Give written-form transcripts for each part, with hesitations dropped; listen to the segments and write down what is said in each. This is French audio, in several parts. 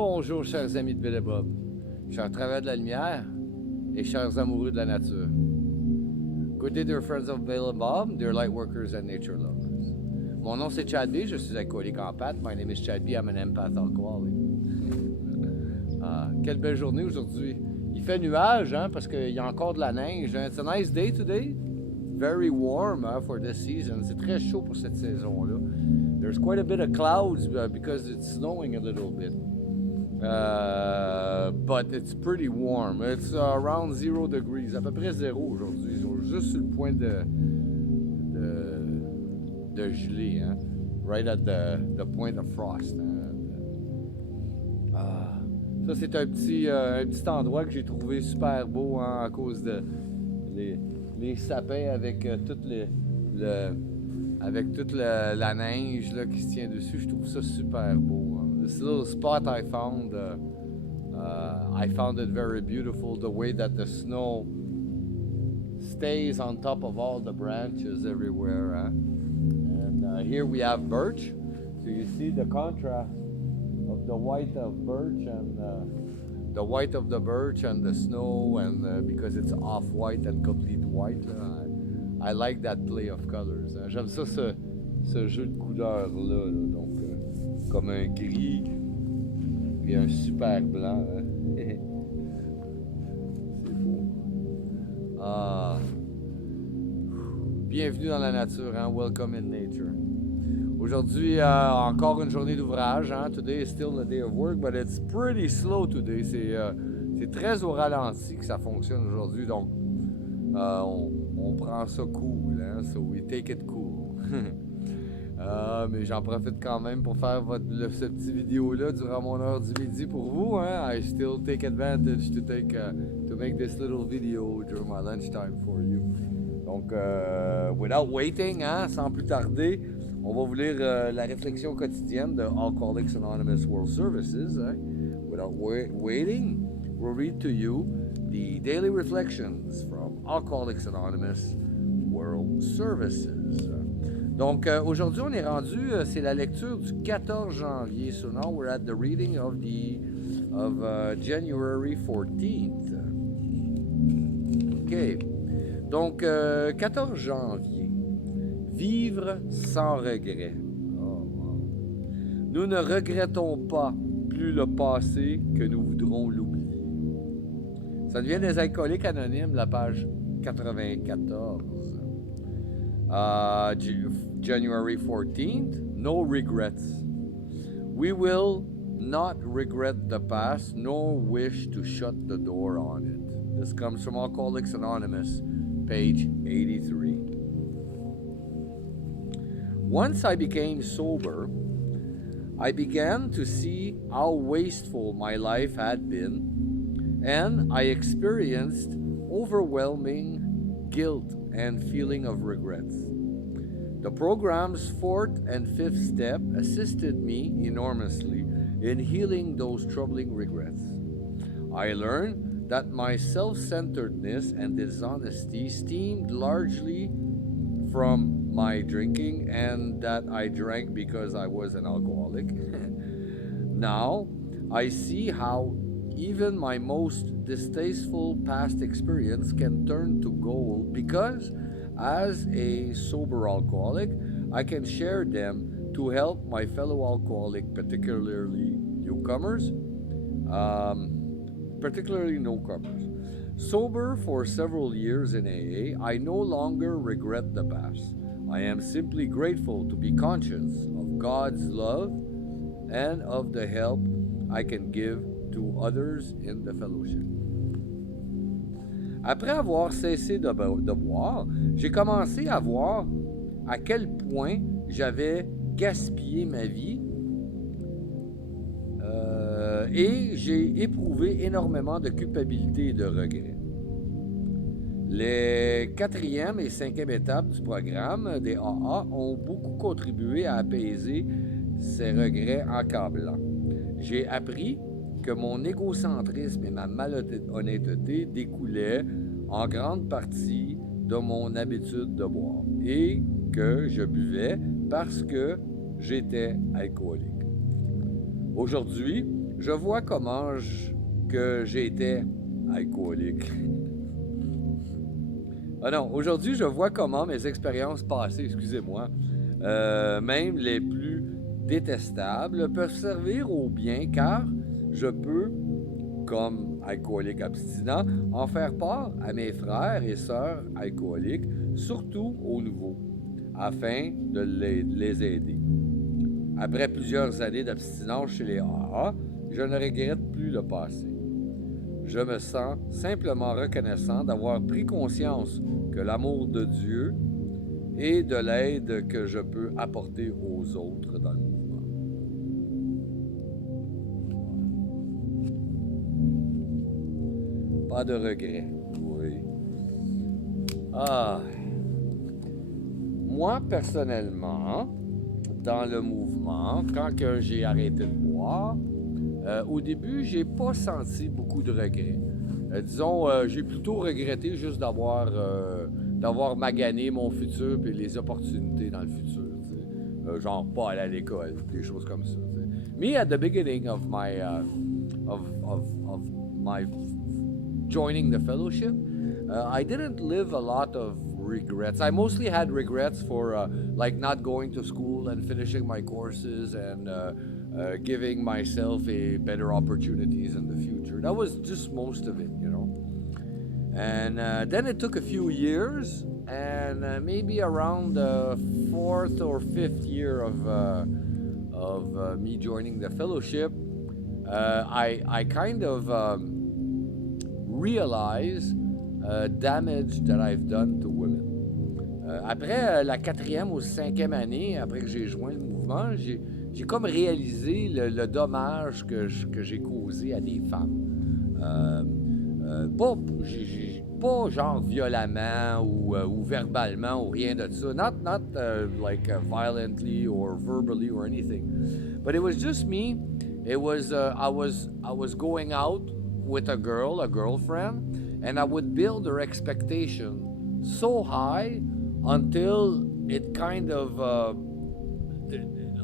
Bonjour, chers amis de Bill et Bob, chers travailleurs de la lumière et chers amoureux de la nature. Good day, dear friends of Bill and Bob, dear light workers and nature lovers. Mon nom c'est Chad B, je suis alcoolique en pâte. My name is Chad B, I'm an empath alcoholic. Quelle belle journée aujourd'hui. Il fait nuage, hein, parce qu'il y a encore de la neige. It's a nice day today. Very warm for this season. C'est très chaud pour cette saison-là. There's quite a bit of clouds because it's snowing a little bit. But it's pretty warm. It's around 0 degrees, à peu près 0 aujourd'hui. Ils sont juste sur le point de geler, hein? Right at the point of frost. Hein? Ça, c'est un petit endroit que j'ai trouvé super beau, hein, à cause de les sapins avec toute la neige là, qui se tient dessus. Je trouve ça super beau. Hein. This little spot I found it very beautiful. The way that the snow stays on top of all the branches everywhere. Huh? And here we have birch. So you see the contrast of the white of birch and the white of the birch and the snow, and because it's off-white and complete white. I like that play of colors. Hein. J'aime ça, ce jeu de couleurs-là. Là. Donc, comme un gris et un super blanc. Hein. C'est beau. Bienvenue dans la nature. Hein. Welcome in nature. Aujourd'hui, encore une journée d'ouvrage. Hein. Today is still a day of work, but it's pretty slow today. C'est très au ralenti que ça fonctionne aujourd'hui. Donc, on prend ça cool. Hein. So we take it cool. Mais j'en profite quand même pour faire ce petit vidéo-là durant mon heure du midi pour vous. Hein. I still take advantage to make this little video during my lunchtime for you. Donc, without waiting, hein, sans plus tarder, on va vous lire la réflexion quotidienne de Alcoholics Anonymous World Services. Hein. Without waiting, we'll read to you the daily reflections from Alcoholics Anonymous World Services. Donc, aujourd'hui, on est rendu, c'est la lecture du 14 janvier. So now we're at the reading of January 14th. OK. Donc, 14 janvier. Vivre sans regret. Oh, wow. Nous ne regrettons pas plus le passé que nous voudrons l'oublier. Ça devient des alcooliques anonymes, la page 94. January 14th, no regrets. We will not regret the past, nor wish to shut the door on it. This comes from Alcoholics Anonymous, page 83. Once I became sober, I began to see how wasteful my life had been, and I experienced overwhelming guilt and feeling of regrets. The program's 4th and 5th step assisted me enormously in healing those troubling regrets. I learned that my self-centeredness and dishonesty stemmed largely from my drinking, and that I drank because I was an alcoholic. Now, I see how even my most distasteful past experience can turn to gold because, as a sober alcoholic, I can share them to help my fellow alcoholic, particularly newcomers. Sober for several years in AA, I no longer regret the past. I am simply grateful to be conscious of God's love and of the help I can give to others in the fellowship. Après avoir cessé de boire, j'ai commencé à voir à quel point j'avais gaspillé ma vie et j'ai éprouvé énormément de culpabilité et de regret. Les 4e et 5e étapes du programme des AA ont beaucoup contribué à apaiser ces regrets accablants. J'ai appris que mon égocentrisme et ma malhonnêteté découlaient en grande partie de mon habitude de boire et que je buvais parce que j'étais alcoolique. Aujourd'hui, je vois que j'étais alcoolique. Ah non, aujourd'hui, je vois comment mes expériences passées, excusez-moi, même les plus détestables, peuvent servir au bien car je peux, comme alcoolique abstinent, en faire part à mes frères et sœurs alcooliques, surtout aux nouveaux, afin de les aider. Après plusieurs années d'abstinence chez les AA, je ne regrette plus le passé. Je me sens simplement reconnaissant d'avoir pris conscience que l'amour de Dieu et de l'aide que je peux apporter aux autres dans le mouvement. Pas de regret, oui. Ah. Moi, personnellement, dans le mouvement, quand j'ai arrêté de boire, au début, j'ai pas senti beaucoup de regrets. Disons, j'ai plutôt regretté juste d'avoir magané mon futur et les opportunités dans le futur. Genre pas aller à l'école, des choses comme ça. Me, at the beginning of my joining the fellowship, I didn't live a lot of regrets. I mostly had regrets for like not going to school and finishing my courses and giving myself a better opportunities in the future. That was just most of it, you know. And then it took a few years, and maybe around the 4th or 5th year of me joining the fellowship, I kind of realize damage that I've done to women. Après la 4e ou 5e année, après que j'ai joint le mouvement, j'ai comme réalisé le dommage que j'ai causé à des femmes. Pas genre violemment ou verbalement ou rien de ça. Not like violently or verbally or anything. But it was just me. It was I was going out with a girlfriend, and I would build her expectation so high until it kind of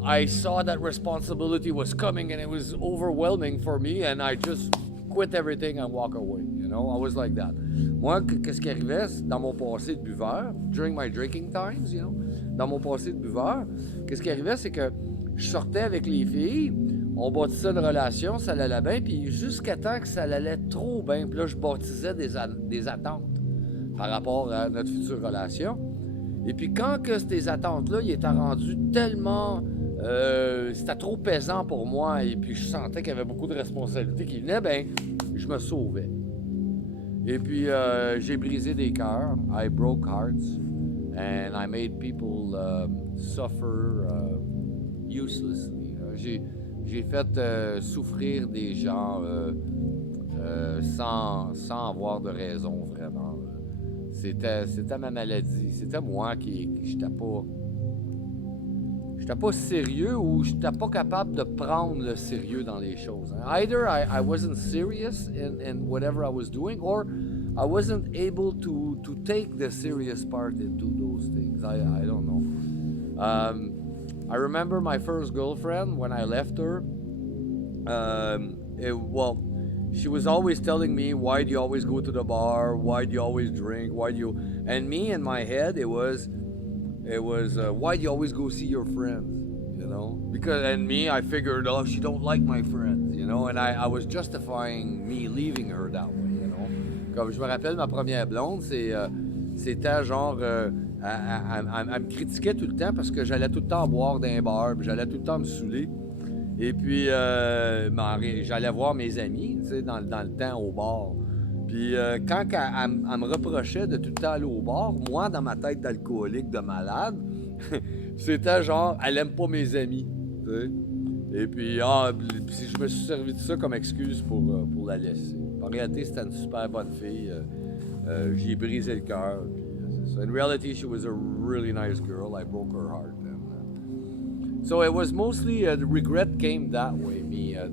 I saw that responsibility was coming and it was overwhelming for me, and I just quit everything and walk away. You know, I was like that. Moi, qu'est-ce qui arrivait dans mon passé de buveur, during my drinking times, you know, dans mon passé de buveur, qu'est-ce qui arrivait, c'est que je sortais avec les filles, on bâtissait une relation, ça allait bien, puis jusqu'à temps que ça allait trop bien, puis là, je bâtissais des attentes par rapport à notre future relation. Et puis quand que ces attentes-là, ils étaient rendues tellement... c'était trop pesant pour moi, et puis je sentais qu'il y avait beaucoup de responsabilités qui venaient, ben, je me sauvais. Et puis, j'ai brisé des cœurs. I broke hearts. And I made people suffer uselessly. J'ai fait souffrir des gens sans avoir de raison, vraiment. C'était ma maladie. C'était moi qui j'étais pas sérieux, ou j'étais pas capable de prendre le sérieux dans les choses. Either I wasn't serious in whatever I was doing, or I wasn't able to take the serious part into those things. I don't know. I remember my first girlfriend, when I left her. She was always telling me, why do you always go to the bar? Why do you always drink? And me, in my head, it was why do you always go see your friends? You know? And me, I figured, oh, she don't like my friends, you know? And I was justifying me leaving her that way, you know? Comme je me rappelle, ma première blonde, c'était genre... elle me critiquait tout le temps parce que j'allais tout le temps boire dans un bar, puis j'allais tout le temps me saouler. Et puis, j'allais voir mes amis, tu sais, dans le temps au bar. Puis quand elle me reprochait de tout le temps aller au bar, moi, dans ma tête d'alcoolique, de malade, c'était genre, elle aime pas mes amis, tu sais. Et puis, je me suis servi de ça comme excuse pour la laisser. En réalité, c'était une super bonne fille. J'y ai brisé le cœur. So in reality, she was a really nice girl. I broke her heart. So it was mostly the regret came that way.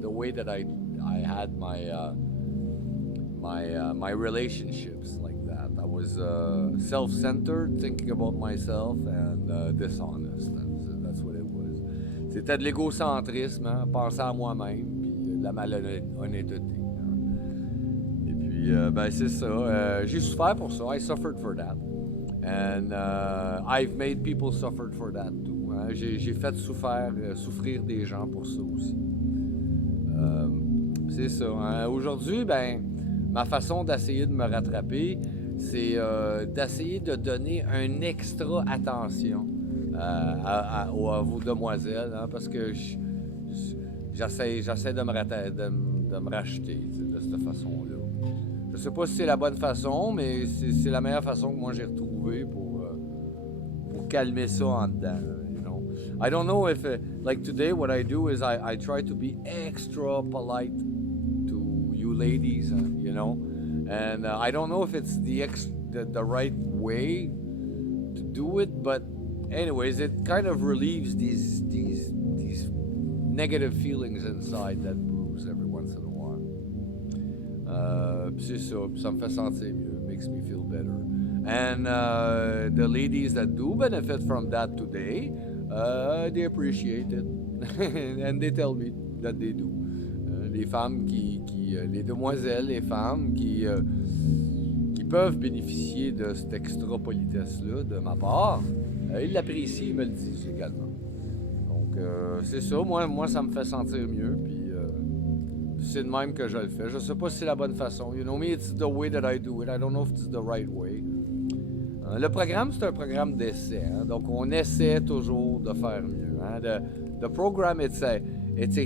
The way that I had my relationships like that. I was self-centered, thinking about myself, and dishonest. That's what it was. C'était de l'égocentrisme, hein, penser à moi-même, puis la malhonnêteté. Et puis, ben c'est ça. J'ai souffert pour ça. I suffered for that. And I've made people suffer for that too. Hein? J'ai fait souffrir des gens pour ça aussi. C'est ça. Hein? Aujourd'hui, ben, ma façon d'essayer de me rattraper, c'est d'essayer de donner un extra attention à vos demoiselles, hein, parce que j'essaie de me racheter de cette façon-là. Je sais pas si c'est la bonne façon, mais c'est la meilleure façon que moi j'ai retrouvée pour calmer ça en dedans. You know? I don't know if, like today, what I do is I try to be extra polite to you ladies, you know? And I don't know if it's the right way to do it, but anyways, it kind of relieves these negative feelings inside that brews every once in a while. C'est ça, ça me fait sentir mieux. It makes me feel better. And the ladies that do benefit from that today, they appreciate it. And they tell me that they do. Les femmes les demoiselles, les femmes qui peuvent bénéficier de cette extra politesse-là de ma part, ils l'apprécient, ils me le disent également. Donc, c'est ça, moi ça me fait sentir mieux, puis c'est de même que je le fais. Je sais pas si c'est la bonne façon. You know me, it's the way that I do it. I don't know if it's the right way. Le programme, c'est un programme d'essai. Hein? Donc, on essaie toujours de faire mieux. Hein? The program, it's a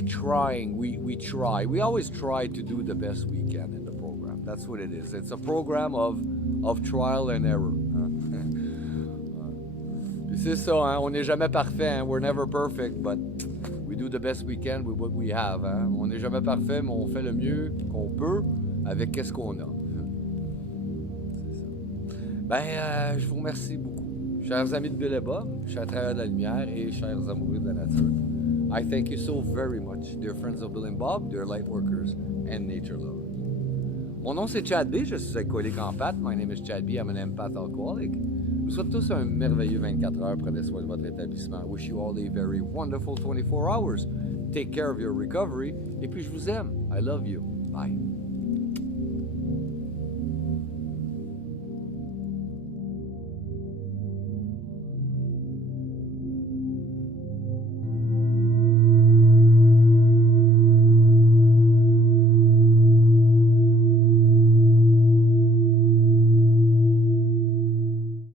trying. We try. We always try to do the best we can in the program. That's what it is. It's a program of trial and error. Hein? Puis c'est ça, hein? On n'est jamais parfait. Hein? We're never perfect, but we do the best we can with what we have. Hein? On n'est jamais parfait, mais on fait le mieux qu'on peut avec qu'est-ce qu'on a. Ben, je vous remercie beaucoup. Chers amis de Bill et Bob, chers travailleurs de la lumière et chers amoureux de la nature. I thank you so very much, dear friends of Bill and Bob, dear lightworkers and nature lovers. Mon nom c'est Chad B, je suis alcoolique en pâte. My name is Chad B, I'm an empath alcoholic. Je vous souhaite tous un merveilleux 24 heures. Prenez soin de votre établissement. I wish you all a very wonderful 24 hours. Take care of your recovery. Et puis je vous aime. I love you. Bye.